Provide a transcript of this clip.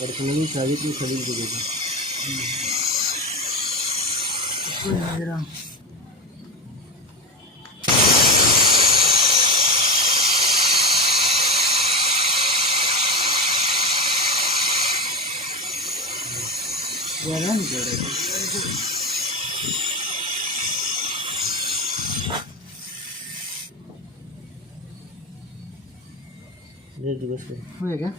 Personally शादी की सभी को देखा ज़्यादा नहीं कर रहे हो गया क्या?